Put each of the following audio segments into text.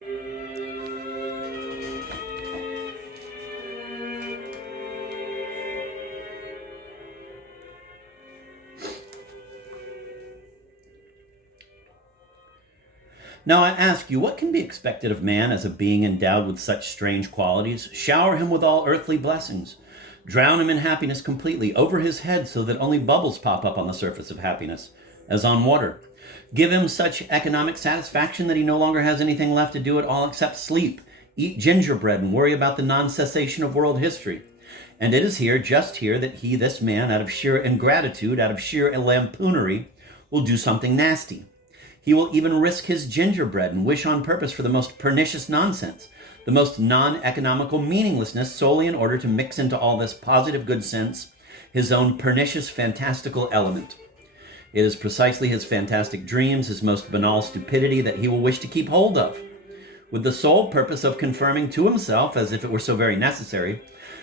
Now I ask you, what can be expected of man as a being endowed with such strange qualities? Shower him with all earthly blessings. Drown him in happiness completely, over his head so that only bubbles pop up on the surface of happiness, as on water. Give him such economic satisfaction that he no longer has anything left to do at all except sleep, eat gingerbread, and worry about the non-cessation of world history. And it is here, just here, that he, this man, out of sheer ingratitude, out of sheer lampoonery, will do something nasty. He will even risk his gingerbread and wish on purpose for the most pernicious nonsense, the most non-economical meaninglessness, solely in order to mix into all this positive good sense his own pernicious fantastical element. It is precisely his fantastic dreams, his most banal stupidity that he will wish to keep hold of, with the sole purpose of confirming to himself, as if it were so very necessary,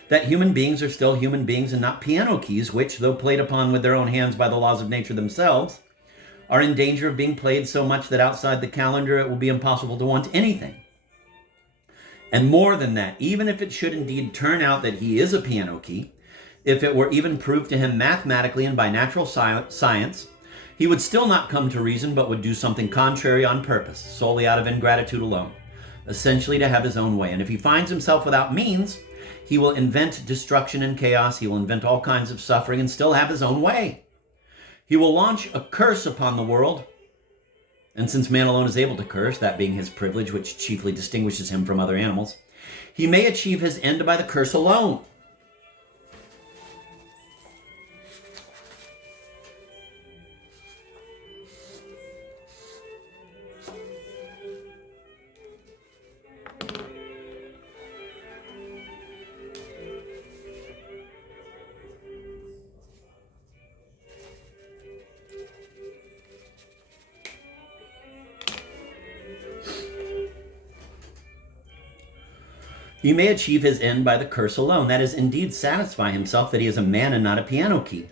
that human beings are still human beings and not piano keys, which, though played upon with their own hands by the laws of nature themselves, are in danger of being played so much that outside the calendar it will be impossible to want anything. And more than that, even if it should indeed turn out that he is a piano key, if it were even proved to him mathematically and by natural science, he would still not come to reason, but would do something contrary on purpose, solely out of ingratitude alone, essentially to have his own way. And if he finds himself without means, he will invent destruction and chaos, he will invent all kinds of suffering and still have his own way. He will launch a curse upon the world, and since man alone is able to curse, that being his privilege which chiefly distinguishes him from other animals, he may achieve his end by the curse alone. He may achieve his end by the curse alone, that is, indeed satisfy himself that he is a man and not a piano key.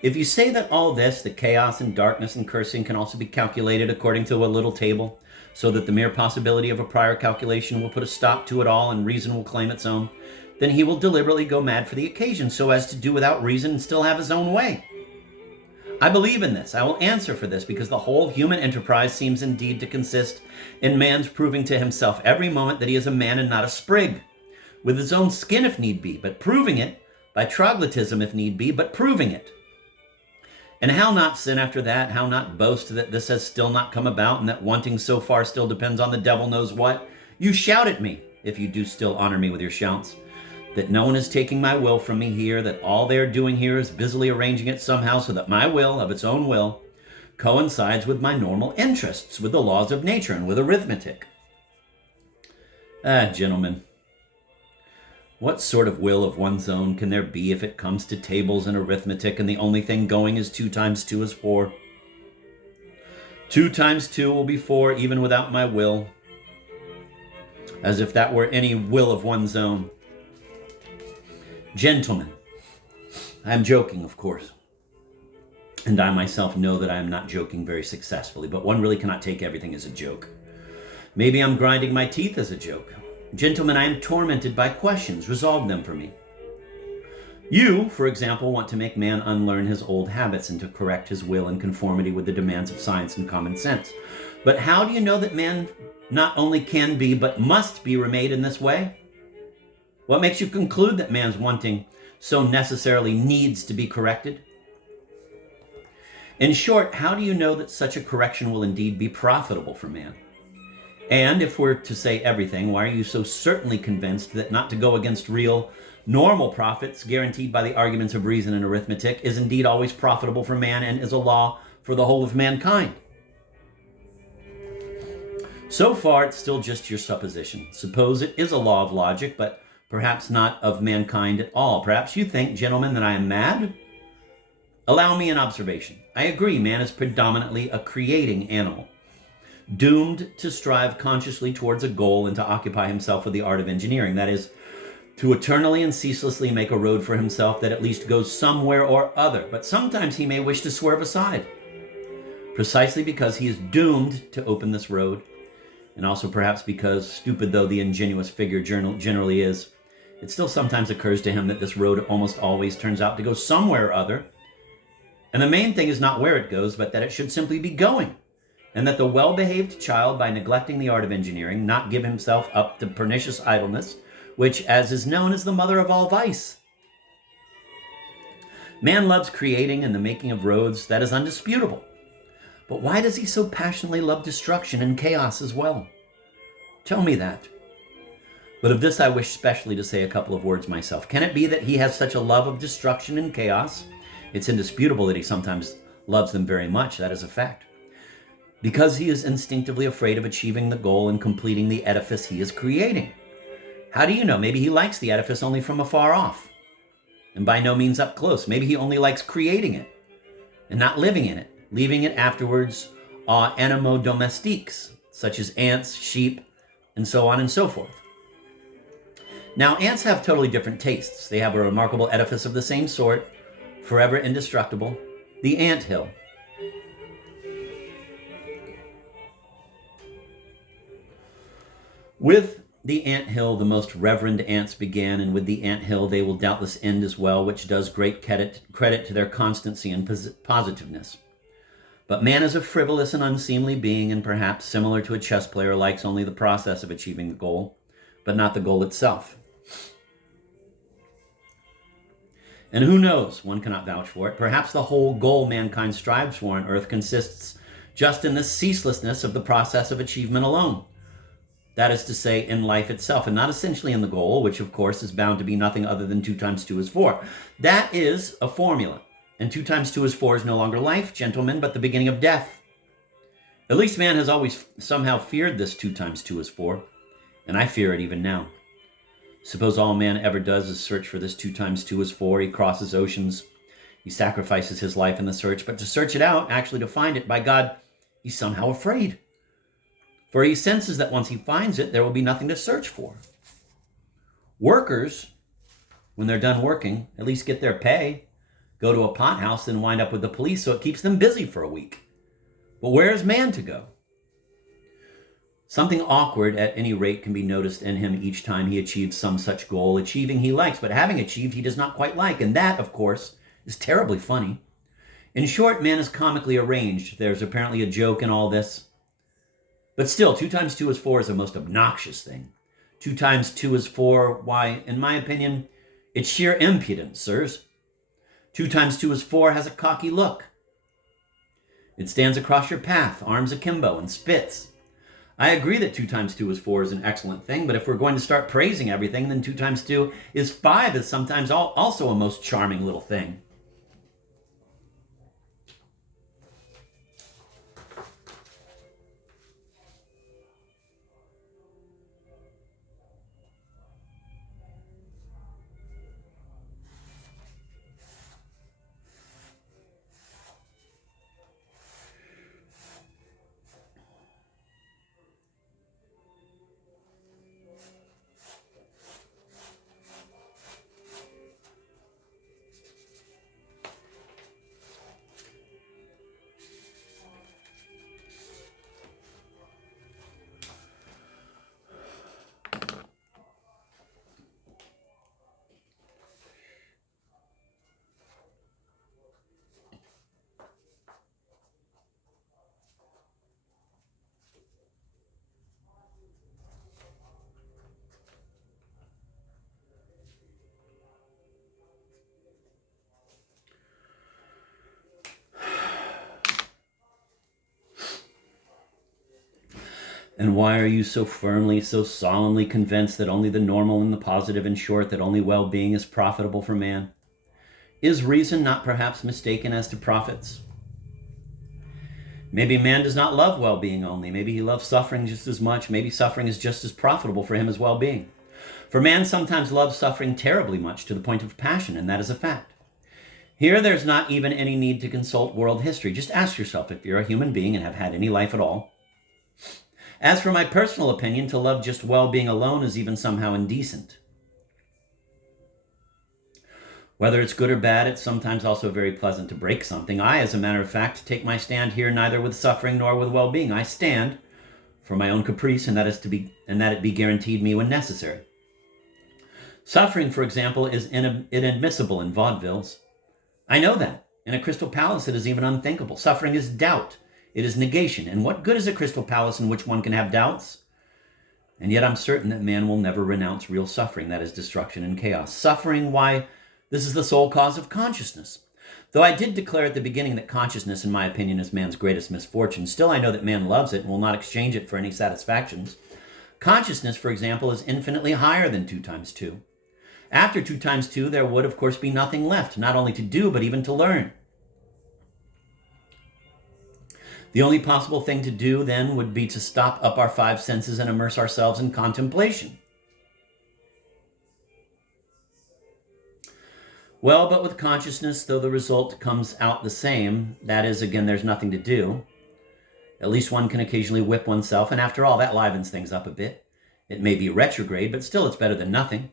If you say that all this, the chaos and darkness and cursing, can also be calculated according to a little table, so that the mere possibility of a prior calculation will put a stop to it all and reason will claim its own, then he will deliberately go mad for the occasion so as to do without reason and still have his own way. I believe in this. I will answer for this, because the whole human enterprise seems indeed to consist in man's proving to himself every moment that he is a man and not a sprig, with his own skin if need be, but proving it, by troglodytism if need be, but proving it. And how not sin after that? How not boast that this has still not come about, and that wanting so far still depends on the devil knows what? You shout at me, if you do still honor me with your shouts, that no one is taking my will from me here, that all they are doing here is busily arranging it somehow so that my will, of its own will, coincides with my normal interests, with the laws of nature, and with arithmetic. Gentlemen, what sort of will of one's own can there be if it comes to tables and arithmetic, and the only thing going is 2 times 2 is 4? 2 times 2 will be 4, even without my will, as if that were any will of one's own. Gentlemen, I am joking, of course, and I myself know that I am not joking very successfully, but one really cannot take everything as a joke. Maybe I'm grinding my teeth as a joke. Gentlemen, I am tormented by questions. Resolve them for me. You, for example, want to make man unlearn his old habits and to correct his will in conformity with the demands of science and common sense. But how do you know that man not only can be, but must be remade in this way? What makes you conclude that man's wanting so necessarily needs to be corrected? In short, how do you know that such a correction will indeed be profitable for man? And if we're to say everything, why are you so certainly convinced that not to go against real, normal profits guaranteed by the arguments of reason and arithmetic is indeed always profitable for man and is a law for the whole of mankind? So far, it's still just your supposition. Suppose it is a law of logic, but perhaps not of mankind at all. Perhaps you think, gentlemen, that I am mad? Allow me an observation. I agree, man is predominantly a creating animal, doomed to strive consciously towards a goal and to occupy himself with the art of engineering. That is, to eternally and ceaselessly make a road for himself that at least goes somewhere or other. But sometimes he may wish to swerve aside, precisely because he is doomed to open this road. And also perhaps because, stupid though the ingenuous figure generally is, it still sometimes occurs to him that this road almost always turns out to go somewhere or other. And the main thing is not where it goes, but that it should simply be going. And that the well-behaved child, by neglecting the art of engineering, not give himself up to pernicious idleness, which, as is known, is the mother of all vice. Man loves creating and the making of roads, that is undisputable. But why does he so passionately love destruction and chaos as well? Tell me that. But of this I wish specially to say a couple of words myself. Can it be that he has such a love of destruction and chaos? It's indisputable that he sometimes loves them very much, that is a fact. Because he is instinctively afraid of achieving the goal and completing the edifice he is creating. How do you know? Maybe he likes the edifice only from afar off, and by no means up close. Maybe he only likes creating it and not living in it, leaving it afterwards animaux domestiques, such as ants, sheep, and so on and so forth. Now, ants have totally different tastes. They have a remarkable edifice of the same sort, forever indestructible, the anthill. With the anthill, the most reverend ants began, and with the anthill they will doubtless end as well, which does great credit to their constancy and positiveness. But man is a frivolous and unseemly being, and perhaps, similar to a chess player, likes only the process of achieving the goal, but not the goal itself. And who knows, one cannot vouch for it, perhaps the whole goal mankind strives for on earth consists just in the ceaselessness of the process of achievement alone. That is to say, in life itself, and not essentially in the goal, which of course is bound to be nothing other than 2 times 2 is 4. That is a formula, and 2 times 2 is 4 is no longer life, gentlemen, but the beginning of death. At least man has always somehow feared this 2 times 2 is 4, and I fear it even now. Suppose all man ever does is search for this 2 times 2 is 4. He crosses oceans. He sacrifices his life in the search. But to search it out, actually to find it, by God, he's somehow afraid. For he senses that once he finds it, there will be nothing to search for. Workers, when they're done working, at least get their pay, go to a pothouse, and wind up with the police, so it keeps them busy for a week. But where is man to go? Something awkward, at any rate, can be noticed in him each time he achieves some such goal. Achieving he likes, but having achieved he does not quite like. And that, of course, is terribly funny. In short, man is comically arranged. There's apparently a joke in all this. But still, 2 times 2 is 4 is a most obnoxious thing. 2 times 2 is 4, why, in my opinion, it's sheer impudence, sirs. 2 times 2 is 4 has a cocky look. It stands across your path, arms akimbo, and spits. I agree that 2 times 2 is 4 is an excellent thing, but if we're going to start praising everything, then 2 times 2 is 5 is sometimes also a most charming little thing. And why are you so firmly, so solemnly convinced that only the normal and the positive, in short, that only well-being is profitable for man? Is reason not perhaps mistaken as to profits? Maybe man does not love well-being only. Maybe he loves suffering just as much. Maybe suffering is just as profitable for him as well-being. For man sometimes loves suffering terribly much to the point of passion, and that is a fact. Here there's not even any need to consult world history. Just ask yourself if you're a human being and have had any life at all. As for my personal opinion, to love just well-being alone is even somehow indecent. Whether it's good or bad, it's sometimes also very pleasant to break something. I, as a matter of fact, take my stand here neither with suffering nor with well-being. I stand for my own caprice, and that it be guaranteed me when necessary. Suffering, for example, is inadmissible in vaudevilles. I know that. In a crystal palace, it is even unthinkable. Suffering is doubt. It is negation. And what good is a crystal palace in which one can have doubts? And yet I'm certain that man will never renounce real suffering, that is destruction and chaos. Suffering, why, this is the sole cause of consciousness. Though I did declare at the beginning that consciousness, in my opinion, is man's greatest misfortune, still I know that man loves it and will not exchange it for any satisfactions. Consciousness, for example, is infinitely higher than 2 times 2. After 2 times 2, there would, of course, be nothing left, not only to do, but even to learn. The only possible thing to do then would be to stop up our 5 senses and immerse ourselves in contemplation. Well, but with consciousness, though the result comes out the same, that is, again, there's nothing to do. At least one can occasionally whip oneself, and after all, that livens things up a bit. It may be retrograde, but still it's better than nothing.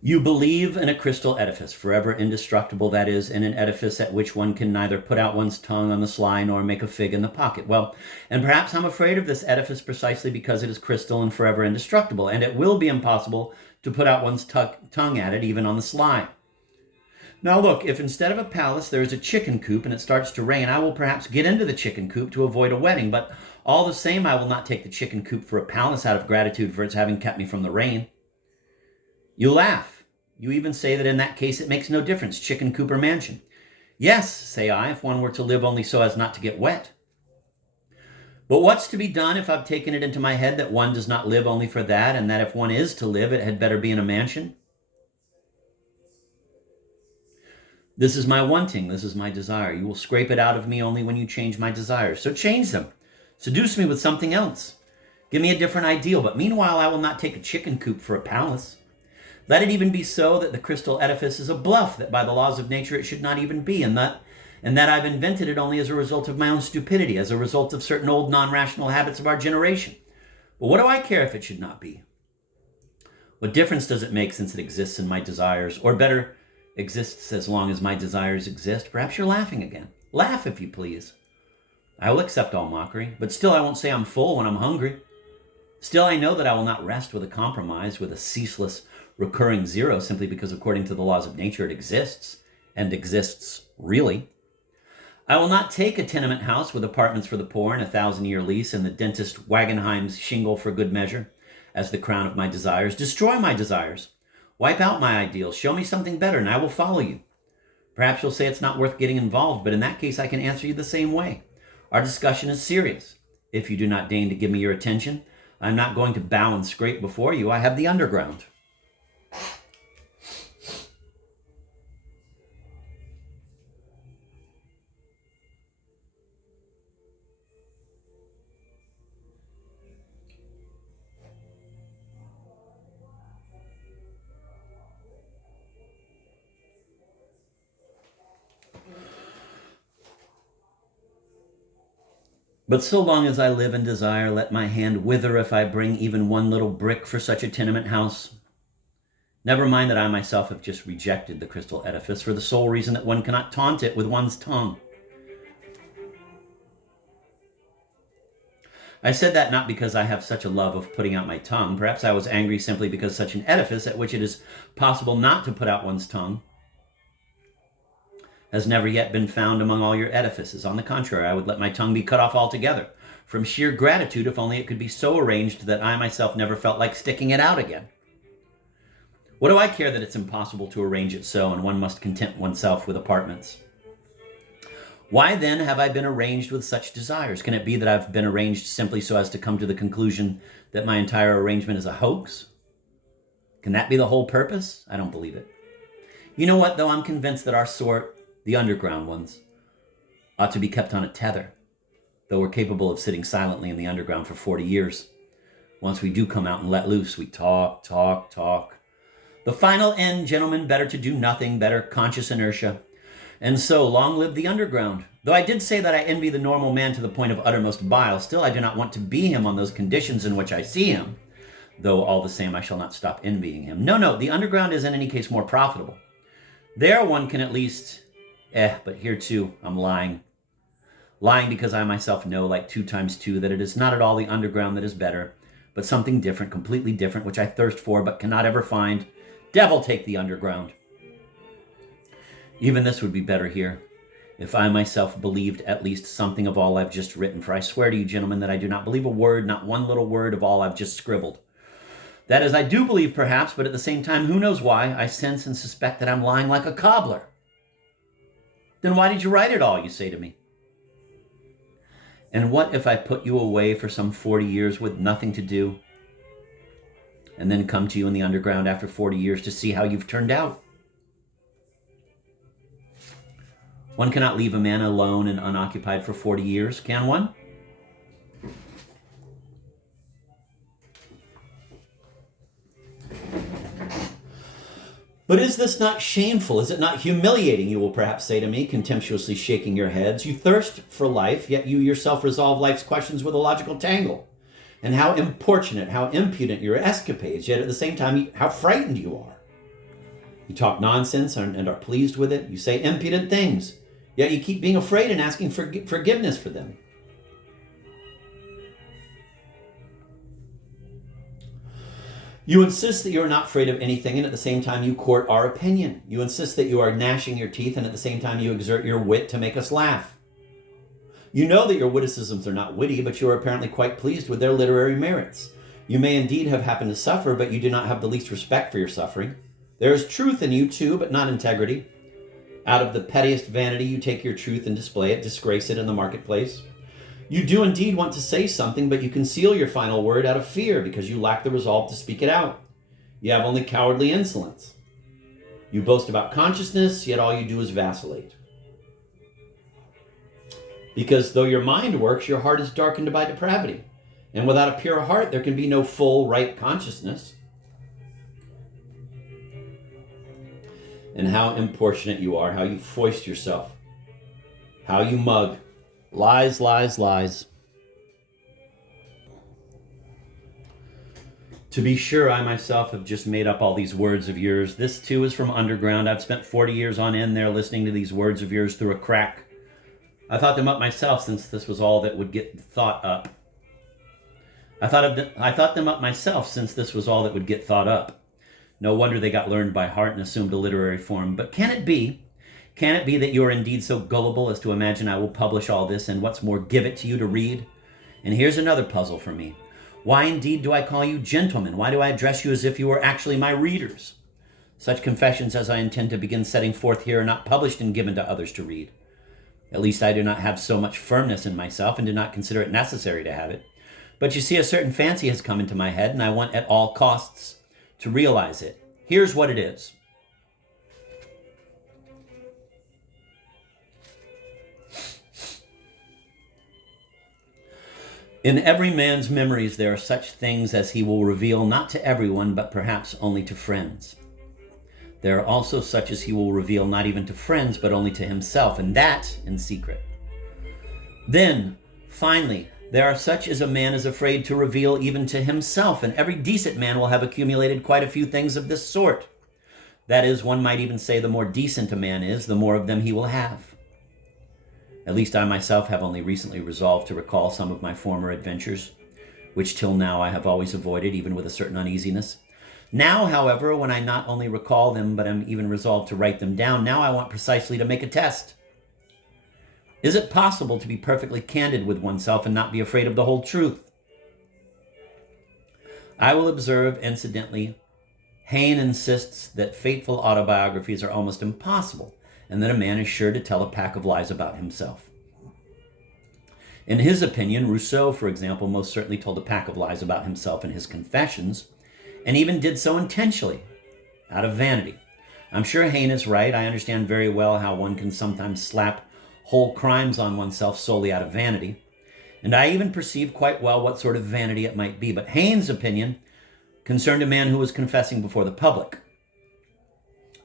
You believe in a crystal edifice, forever indestructible, that is, in an edifice at which one can neither put out one's tongue on the sly nor make a fig in the pocket. Well, and perhaps I'm afraid of this edifice precisely because it is crystal and forever indestructible, and it will be impossible to put out one's tongue at it, even on the sly. Now look, if instead of a palace there is a chicken coop and it starts to rain, I will perhaps get into the chicken coop to avoid a wetting, but all the same I will not take the chicken coop for a palace out of gratitude for its having kept me from the rain. You laugh. You even say that in that case it makes no difference, chicken coop or mansion. Yes, say I, if one were to live only so as not to get wet. But what's to be done if I've taken it into my head that one does not live only for that, and that if one is to live, it had better be in a mansion? This is my wanting, this is my desire. You will scrape it out of me only when you change my desires. So change them. Seduce me with something else. Give me a different ideal, but meanwhile I will not take a chicken coop for a palace. Let it even be so that the crystal edifice is a bluff, that by the laws of nature it should not even be, and that I've invented it only as a result of my own stupidity, as a result of certain old non-rational habits of our generation. But what do I care if it should not be? What difference does it make since it exists in my desires, or better, exists as long as my desires exist? Perhaps you're laughing again. Laugh if you please. I will accept all mockery, but still I won't say I'm full when I'm hungry. Still I know that I will not rest with a compromise, with a ceaseless recurring zero, simply because according to the laws of nature it exists, and exists really. I will not take a tenement house with apartments for the poor and a 1,000-year lease and the dentist Wagenheim's shingle for good measure as the crown of my desires. Destroy my desires. Wipe out my ideals. Show me something better and I will follow you. Perhaps you'll say it's not worth getting involved, but in that case I can answer you the same way. Our discussion is serious. If you do not deign to give me your attention, I'm not going to bow and scrape before you. I have the underground. But so long as I live in desire, let my hand wither if I bring even one little brick for such a tenement house. Never mind that I myself have just rejected the crystal edifice for the sole reason that one cannot taunt it with one's tongue. I said that not because I have such a love of putting out my tongue. Perhaps I was angry simply because such an edifice at which it is possible not to put out one's tongue has never yet been found among all your edifices. On the contrary, I would let my tongue be cut off altogether, from sheer gratitude, if only it could be so arranged that I myself never felt like sticking it out again. What do I care that it's impossible to arrange it so, and one must content oneself with apartments? Why then have I been arranged with such desires? Can it be that I've been arranged simply so as to come to the conclusion that my entire arrangement is a hoax? Can that be the whole purpose? I don't believe it. You know what, though? I'm convinced that our sort, the underground ones, ought to be kept on a tether, though we're capable of sitting silently in the underground for 40 years. Once we do come out and let loose, we talk. The final end, gentlemen, better to do nothing, better conscious inertia. And so, long live the underground. Though I did say that I envy the normal man to the point of uttermost bile, still I do not want to be him on those conditions in which I see him. Though all the same, I shall not stop envying him. No, the underground is in any case more profitable. There one can at least, but here too, I'm lying. Lying because I myself know, like 2 times 2, that it is not at all the underground that is better, but something different, completely different, which I thirst for but cannot ever find. Devil take the underground. Even this would be better here, if I myself believed at least something of all I've just written, for I swear to you, gentlemen, that I do not believe a word, not one little word of all I've just scribbled. That is, I do believe perhaps, but at the same time, who knows why, I sense and suspect that I'm lying like a cobbler. Then why did you write it all, you say to me? And what if I put you away for some 40 years with nothing to do, and then come to you in the underground after 40 years to see how you've turned out? One cannot leave a man alone and unoccupied for 40 years, can one? But is this not shameful? Is it not humiliating, you will perhaps say to me, contemptuously shaking your heads? You thirst for life, yet you yourself resolve life's questions with a logical tangle. And how importunate, how impudent your escapades, yet at the same time, how frightened you are. You talk nonsense and are pleased with it. You say impudent things, yet you keep being afraid and asking forgiveness for them. You insist that you are not afraid of anything, and at the same time you court our opinion. You insist that you are gnashing your teeth, and at the same time you exert your wit to make us laugh. You know that your witticisms are not witty, but you are apparently quite pleased with their literary merits. You may indeed have happened to suffer, but you do not have the least respect for your suffering. There is truth in you too, but not integrity. Out of the pettiest vanity you take your truth and display it, disgrace it in the marketplace. You do indeed want to say something, but you conceal your final word out of fear because you lack the resolve to speak it out. You have only cowardly insolence. You boast about consciousness, yet all you do is vacillate. Because though your mind works, your heart is darkened by depravity. And without a pure heart, there can be no full, right consciousness. And how importunate you are, how you foist yourself, how you mug. Lies, lies, lies. To be sure, I myself have just made up all these words of yours. This too is from underground. I've spent 40 years on end there listening to these words of yours through a crack. I thought them up myself since this was all that would get thought up. I thought them up myself since this was all that would get thought up. No wonder they got learned by heart and assumed a literary form. But can it be that you are indeed so gullible as to imagine I will publish all this and what's more, give it to you to read? And here's another puzzle for me. Why indeed do I call you gentlemen? Why do I address you as if you were actually my readers? Such confessions as I intend to begin setting forth here are not published and given to others to read. At least I do not have so much firmness in myself and do not consider it necessary to have it. But you see, a certain fancy has come into my head and I want at all costs to realize it. Here's what it is. In every man's memories there are such things as he will reveal not to everyone, but perhaps only to friends. There are also such as he will reveal not even to friends, but only to himself, and that in secret. Then, finally, there are such as a man is afraid to reveal even to himself, and every decent man will have accumulated quite a few things of this sort. That is, one might even say the more decent a man is, the more of them he will have. At least I myself have only recently resolved to recall some of my former adventures, which till now I have always avoided, even with a certain uneasiness. Now, however, when I not only recall them, but am even resolved to write them down, now I want precisely to make a test. Is it possible to be perfectly candid with oneself and not be afraid of the whole truth? I will observe, incidentally, Hayne insists that faithful autobiographies are almost impossible and that a man is sure to tell a pack of lies about himself. In his opinion, Rousseau, for example, most certainly told a pack of lies about himself in his Confessions, and even did so intentionally, out of vanity. I'm sure Hayne is right. I understand very well how one can sometimes slap whole crimes on oneself solely out of vanity, and I even perceive quite well what sort of vanity it might be. But Hayne's opinion concerned a man who was confessing before the public.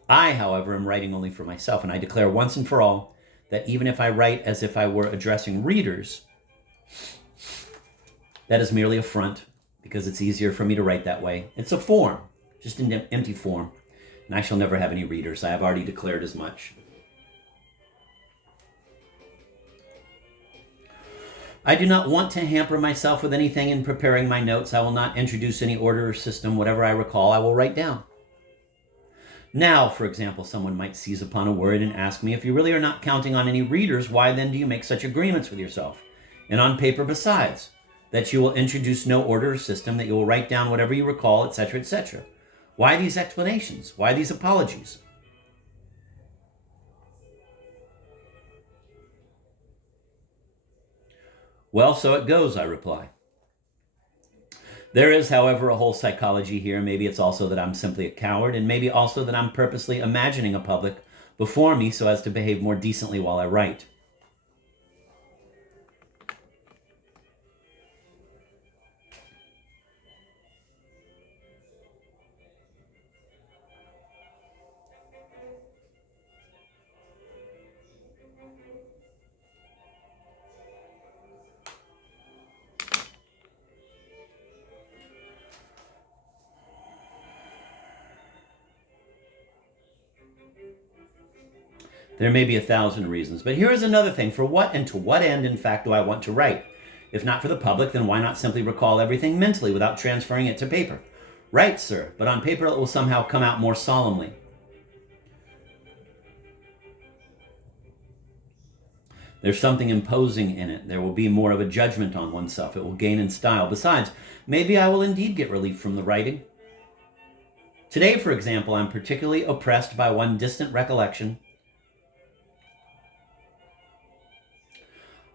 I, however, am writing only for myself, and I declare once and for all that even if I write as if I were addressing readers, that is merely a front, because it's easier for me to write that way. It's a form, just an empty form, and I shall never have any readers. I have already declared as much. I do not want to hamper myself with anything in preparing my notes. I will not introduce any order or system. Whatever I recall, I will write down. Now, for example, someone might seize upon a word and ask me, if you really are not counting on any readers, why then do you make such agreements with yourself? And on paper besides, that you will introduce no order or system, that you will write down whatever you recall, etc., etc. Why these explanations? Why these apologies? Well, so it goes, I reply. There is, however, a whole psychology here. Maybe it's also that I'm simply a coward, and maybe also that I'm purposely imagining a public before me so as to behave more decently while I write. There may be 1,000 reasons, but here is another thing. For what and to what end, in fact, do I want to write? If not for the public, then why not simply recall everything mentally without transferring it to paper? Right, sir, but on paper it will somehow come out more solemnly. There's something imposing in it. There will be more of a judgment on oneself. It will gain in style. Besides, maybe I will indeed get relief from the writing. Today, for example, I'm particularly oppressed by one distant recollection.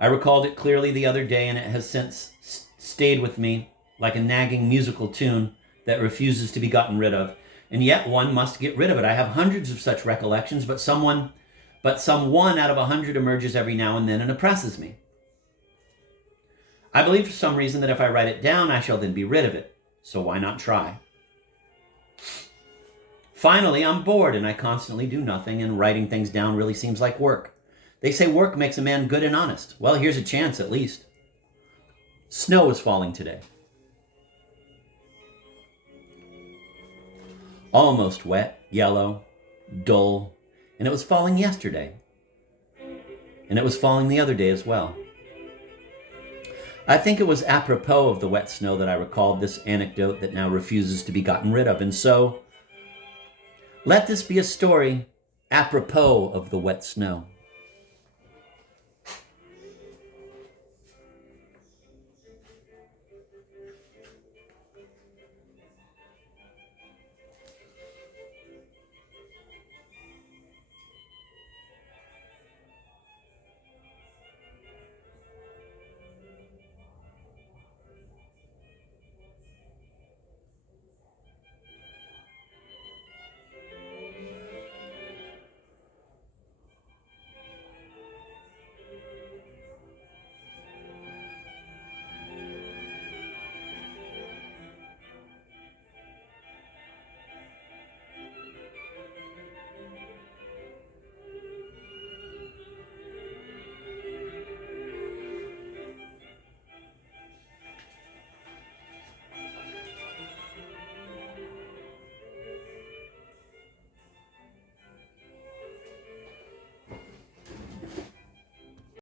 I recalled it clearly the other day, and it has since stayed with me like a nagging musical tune that refuses to be gotten rid of. And yet one must get rid of it. I have hundreds of such recollections, but some one out of 100 emerges every now and then and oppresses me. I believe for some reason that if I write it down, I shall then be rid of it. So why not try? Finally, I'm bored and I constantly do nothing, and writing things down really seems like work. They say work makes a man good and honest. Well, here's a chance at least. Snow is falling today. Almost wet, yellow, dull, and it was falling yesterday. And it was falling the other day as well. I think it was apropos of the wet snow that I recalled this anecdote that now refuses to be gotten rid of. And so, let this be a story apropos of the wet snow.